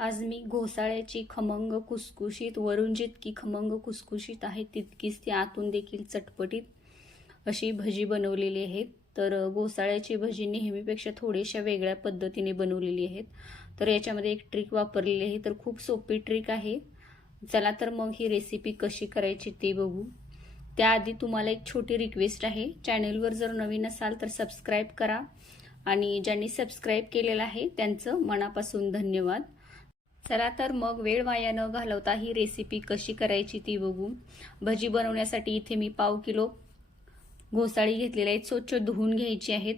आज मी घोसाळ्याची खमंग कुसकुशीत वरून जितकी खमंग कुसकुशीत आहे तितकीच ती आतून देखील चटपटीत अशी भजी बनवलेली आहे तर घोसाळ्याची भजी नेहमीपेक्षा थोड्याशा वेगळ्या पद्धतीने बनवलेली आहेत. तर याच्यामध्ये एक ट्रिक वापरलेली आहे. तर खूप सोपी ट्रिक आहे. चला तर मग ही रेसिपी कशी करायची ते बघू. त्याआधी तुम्हाला एक छोटी रिक्वेस्ट आहे. चॅनलवर जर नवीन असाल तर सबस्क्राईब करा. आणि ज्यांनी सबस्क्राईब केलेलं आहे त्यांचं मनापासून धन्यवाद. चला तर मग वेळ वाया न घालवता ही रेसिपी कशी करायची ती बघू भजी बनवण्यासाठी इथे मी पाव किलो घोसाळी घेतलेल्या आहेत. स्वच्छ धुवून घ्यायची आहेत.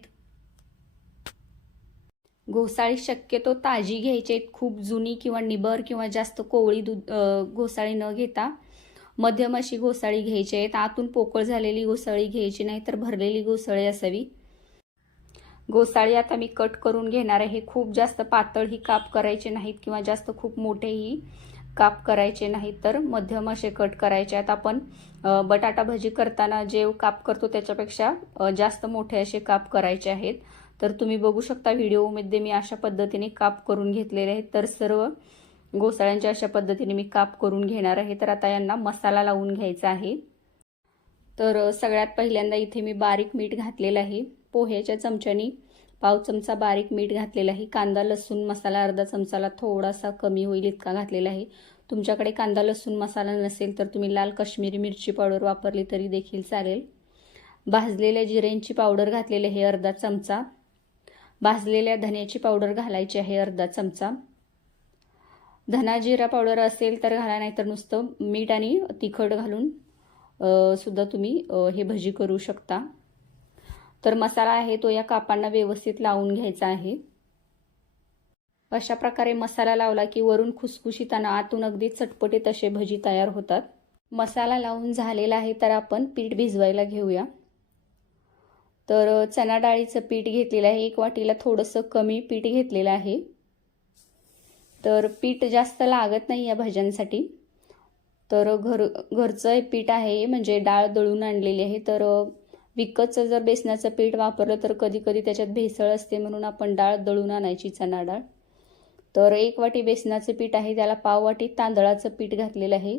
घोसाळी शक्यतो ताजी घ्यायची आहेत. खूप जुनी किंवा निबर किंवा जास्त कोवळी दूध घोसाळी न घेता. मध्यम अशी घोसाळी घ्यायची आहेत. आतून पोकळ झालेली घोसाळी घ्यायची नाही तर भरलेली घोसाळी असावी. घोसाळी आता मी कट करून घेणार आहे. खूप जास्त पातळही काप करायचे नाहीत किंवा जास्त खूप मोठेही काप करायचे नाहीत तर मध्यम असे कट करायचे. आहेत आपण बटाटा भजी करताना जे काप करतो त्याच्यापेक्षा जास्त मोठे असे काप करायचे आहेत. तर तुम्ही बघू शकता व्हिडिओमध्ये मी अशा पद्धतीने काप करून घेतलेले आहेत. तर सर्व घोसाळ्यांच्या अशा पद्धतीने मी काप करून घेणार आहे. तर आता यांना मसाला लावून घ्यायचा आहे. तर सगळ्यात पहिल्यांदा इथे मी बारीक मीठ घातलेलं आहे. पोह्याच्या चमच्यानी पाव चमचा बारीक मीठ घातलेला आहे. कांदा लसूण मसाला अर्धा चमचाला थोडासा कमी होईल इतका घातलेला आहे. तुमच्याकडे कांदा लसूण मसाला नसेल तर तुम्ही लाल काश्मीरी मिरची पावडर वापरली तरी देखील चालेल. भाजलेल्या जिऱ्यांची पावडर घातलेली आहे अर्धा चमचा. भाजलेल्या धन्याची पावडर घालायची आहे अर्धा चमचा. धना जिरा पावडर असेल तर घाला नाही तर नुसतं मीठ आणि तिखट घालून सुद्धा तुम्ही हे भजी करू शकता. तर मसाला आहे तो या कापांना व्यवस्थित लावून घ्यायचा आहे. अशा प्रकारे मसाला लावला की वरून खुसखुशीताना आतून अगदी चटपटीत असे भजी तयार होतात. मसाला लावून झालेला आहे तर आपण पीठ भिजवायला घेऊया. तर चणा डाळीचं पीठ घेतलेलं आहे. एक वाटीला थोडंसं कमी पीठ घेतलेलं आहे. तर पीठ जास्त लागत नाही या भाज्यांसाठी. तर घर घरचं पीठ आहे म्हणजे डाळ दळून आणलेली आहे. तर विकतचं जर बेसनाचं पीठ वापरलं तर कधी कधी त्याच्यात भेसळ असते म्हणून आपण डाळ दळून आणायची चणा डाळ. तर एक वाटी बेसनाचं पीठ आहे त्याला पाव वाटी तांदळाचं पीठ घातलेलं आहे.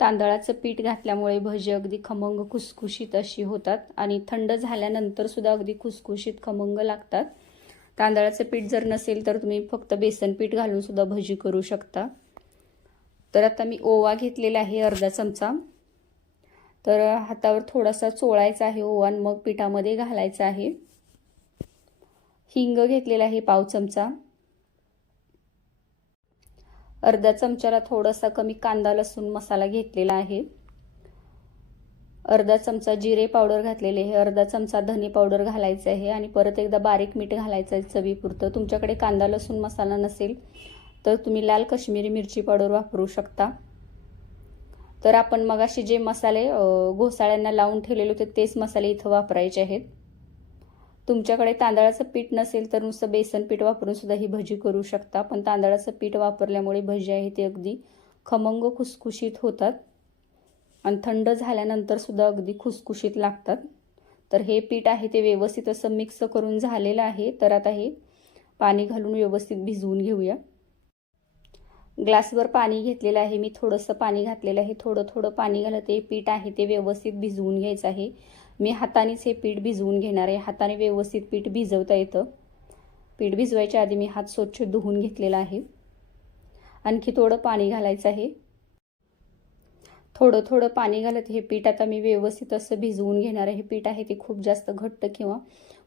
तांदळाचं पीठ घातल्यामुळे भजी अगदी खमंग खुसखुशीत अशी होतात आणि थंड झाल्यानंतर सुद्धा अगदी खुसखुशीत खमंग लागतात. तांदळाचं पीठ जर नसेल तर तुम्ही फक्त बेसन पीठ घालून सुद्धा भजी करू शकता. तर आता मी ओवा घेतलेला आहे अर्धा चमचा. तर हातावर थोडासा चोळायचा आहे ओवा मग पिठामध्ये घालायचा आहे. हिंग घेतलेला आहे पाव चमचा. अर्धा चमच्याला थोडासा कमी कांदा लसूण मसाला घेतलेला आहे. अर्धा चमचा जिरे पावडर घातलेले आहे. अर्धा चमचा धने पावडर घालायचं आहे आणि परत एकदा बारीक मीठ घालायचं आहे चवीपुरतं. तुमच्याकडे कांदा लसूण मसाला नसेल तर तुम्ही लाल काश्मीरी मिरची पावडर वापरू शकता. तर आपण मगाशी जे मसाले घोसाळ्यांना लावून ठेवलेले होते तेच मसाले इथं वापरायचे आहेत. तुमच्याकडे तांदळाचं पीठ नसेल तर नुसतं बेसन पीठ वापरून सुद्धा ही भजी करू शकता. पण तांदळाचं पीठ वापरल्यामुळे भजी आहे ते अगदी खमंग खुसखुशीत होतात. आणि थंड झाल्यानंतर सुद्धा अगदी खुसखुशीत लागतात. तर हे पीठ आहे ते व्यवस्थित असं मिक्स करून झालेलं आहे. तर आता हे पाणी घालून व्यवस्थित भिजवून घेऊया. ग्लासवर पाणी घेतलेलं आहे. मी थोडंसं पाणी घातलेलं आहे. थोडं थोडं पाणी घालत हे पीठ आहे ते व्यवस्थित भिजवून घ्यायचं आहे. मी हातानेच हे पीठ भिजवून घेणार आहे. हाताने व्यवस्थित पीठ भिजवता येतं. पीठ भिजवायच्या आधी मी हात स्वच्छ धुवून घेतलेला आहे. आणखी थोडं पाणी घालायचं आहे. थोडं थोडं पाणी घालत हे पीठ आता मी व्यवस्थित असं भिजवून घेणार आहे. हे पीठ आहे ते खूप जास्त घट्ट किंवा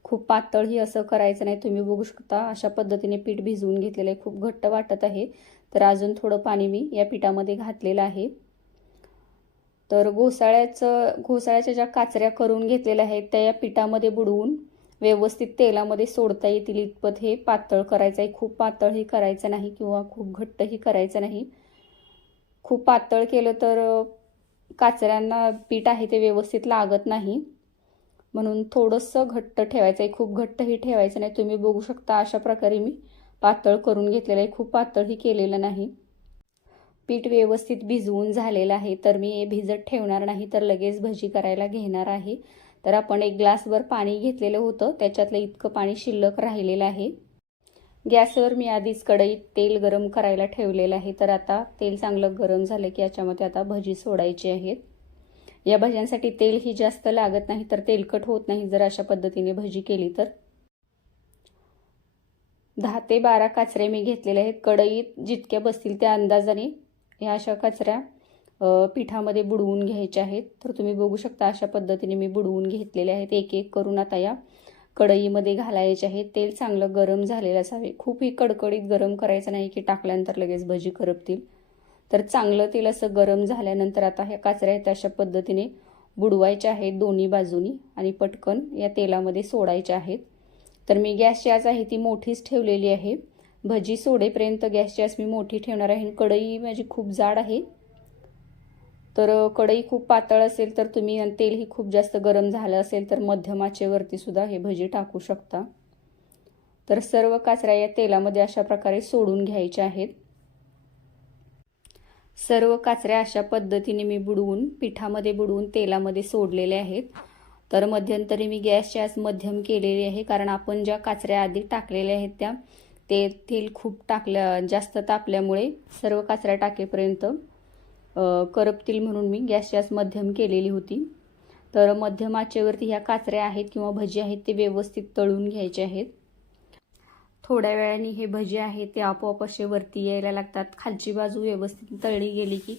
खूप पातळही असं करायचं नाही. तुम्ही बघू शकता अशा पद्धतीने पीठ भिजवून घेतलेलं आहे. खूप घट्ट वाटत आहे. तर अजून थोडं पाणी मी या पिठामध्ये घातलेलं आहे. तर घोसाळ्याचं घोसाळ्याच्या ज्या काचऱ्या करून घेतलेल्या आहेत त्या या पिठामध्ये बुडवून व्यवस्थित तेलामध्ये सोडता येतील इतपत हे पातळ करायचं आहे खूप पातळही करायचं नाही किंवा खूप घट्टही करायचं नाही. खूप पातळ केलं तर काचऱ्यांना पीठ आहे ते व्यवस्थित लागत नाही. म्हणून थोडंसं घट्ट ठेवायचं आहे खूप घट्टही ठेवायचं नाही. तुम्ही बघू शकता अशा प्रकारे मी पातळ करून घेतलेलं आहे. खूप पातळही केलेलं नाही. पीठ व्यवस्थित भिजवून झालेलं आहे. तर मी हे भिजत ठेवणार नाही तर लगेच भजी करायला घेणार आहे. तर आपण एक ग्लासभर पाणी घेतलेलं होतं. त्याच्यातलं इतकं पाणी शिल्लक राहिलेलं आहे. गॅसवर मी आधीच कढईत तेल गरम करायला ठेवलेलं आहे. तर आता तेल चांगलं गरम झालं की याच्यामध्ये आता भजी सोडायची आहेत. या भज्यांसाठी तेल ही जास्त लागत नाही तर तेलकट होत नाही जर अशा पद्धतीने भजी केली तर. दहा ते बारा काचरे मी घेतलेले आहेत. कढईत जितक्या बसतील त्या अंदाजाने ह्या अशा काचऱ्या पिठामध्ये बुडवून घ्यायच्या आहेत. तर तुम्ही बघू शकता अशा पद्धतीने मी बुडवून घेतलेले आहेत. एक एक करून आता या कढईमध्ये घालायचे आहेत. तेल चांगलं गरम झालेलं असावे. खूपही कडकडीत गरम करायचं नाही की टाकल्यानंतर लगेच भजी करपतील. तर चांगलं तेल असं गरम झाल्यानंतर आता ह्या काचऱ्या आहेत अशा पद्धतीने बुडवायच्या आहेत दोन्ही बाजूनी आणि पटकन या तेलामध्ये सोडायच्या आहेत. तर मी गॅसची आज आहे ती मोठीच ठेवलेली आहे. भजी सोडेपर्यंत गॅसची आज मी मोठी ठेवणार आहे आणि कढई माझी खूप जाड आहे. तर कढई खूप पातळ असेल तर तुम्ही तेलही खूप जास्त गरम झालं असेल तर मध्यम आचेवरती सुद्धा हे भजी टाकू शकता. तर सर्व काचऱ्या या तेलामध्ये अशा प्रकारे सोडून घ्यायच्या आहेत. सर्व काचऱ्या अशा पद्धतीने मी बुडवून पिठामध्ये बुडवून तेलामध्ये सोडलेले आहेत. तर मध्यंतरी मी गॅसची आज मध्यम केलेली आहे कारण आपण ज्या काचऱ्या आधी टाकलेल्या आहेत त्या ते तेल खूप टाकल्या जास्त तापल्यामुळे सर्व काचऱ्या टाकेपर्यंत करपतील म्हणून मी गॅसची आज मध्यम केलेली होती. तर मध्यम आचेवरती ह्या काचऱ्या आहेत किंवा भजी आहेत ते व्यवस्थित तळून घ्यायचे आहेत. थोड्या वेळाने हे भजी आहेत ते आपोआप असे वरती यायला लागतात. खालची बाजू व्यवस्थित तळली गेली की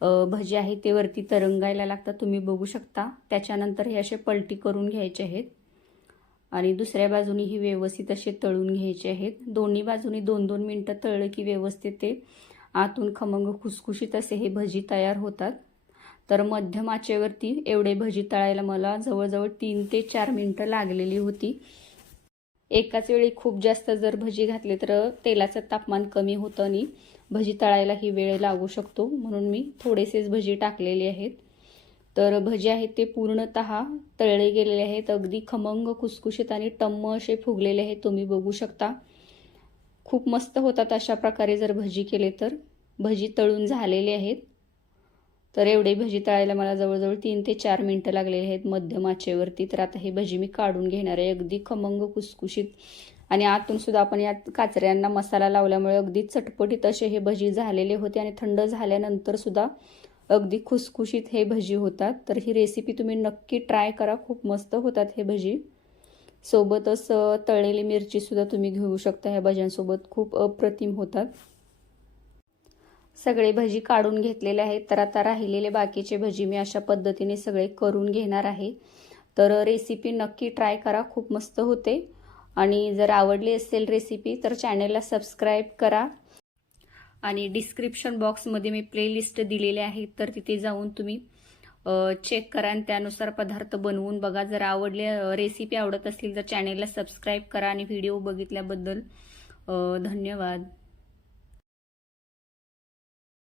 भजी आहे ते वरती तरंगायला लागतात तुम्ही बघू शकता. त्याच्यानंतर हे असे पलटी करून घ्यायचे आहेत. आणि दुसऱ्या बाजूनी ही व्यवस्थित असे तळून घ्यायचे आहेत. दोन्ही बाजूनी दोन दोन मिनटं तळलं की व्यवस्थित ते आतून खमंग खुसखुशीत असे हे भजी तयार होतात. तर मध्यम आचेवरती एवढे भजी तळायला मला जवळजवळ तीन ते चार मिनटं लागलेली होती. एकाच वेळी खूप जास्त जर भजी घातले तर तेलाचं तापमान कमी होतं आणि भजी तळायला ही वेळ लागू शकतो. म्हणून मी थोडेसेच भजी टाकलेले आहेत. तर भजी आहेत ते पूर्णत तळले गेलेले आहेत. अगदी खमंग खुसखुशीत आणि टम्म असे फुगलेले आहेत. तुम्ही बघू शकता. खूप मस्त होतात अशा प्रकारे जर भजी केले तर. भजी तळून झालेले आहेत. तर एवढे भजी तळायला मला जवळजवळ तीन ते चार मिनटं लागलेले आहेत. मध्यम आचेवरती तर आता हे भजी मी काढून घेणार आहे. अगदी खमंग कुसकुशीत आणि आतून सुद्धा आपण या काचऱ्यांना मसाला लावल्यामुळे अगदी चटपटीत असे हे भजी झालेले होते आणि थंड झाल्यानंतर सुद्धा अगदी खुसखुशीत हे भजी होतात. तर ही रेसिपी तुम्ही नक्की ट्राय करा. खूप मस्त होतात हे भजी. सोबतच तळलेली मिरचीसुद्धा तुम्ही घेऊ शकता. ह्या भज्यांसोबत खूप अप्रतिम होतात. सगळे भजी काढून घेतलेले आहेत. तर आता राहिलेले बाकीचे भजी मी अशा पद्धतीने सगळे करून घेणार आहे. तर रेसिपी नक्की ट्राय करा. खूप मस्त होते. आणि जर आवडली असेल रेसिपी तर चॅनलला सबस्क्राईब करा. आणि डिस्क्रिप्शन बॉक्समध्ये मी प्लेलिस्ट दिलेले आहेत तर तिथे जाऊन तुम्ही चेक करा आणि त्यानुसार पदार्थ बनवून बघा. जर आवडले रेसिपी आवडत असतील तर चॅनेलला सबस्क्राईब करा आणि व्हिडिओ बघितल्याबद्दल धन्यवाद.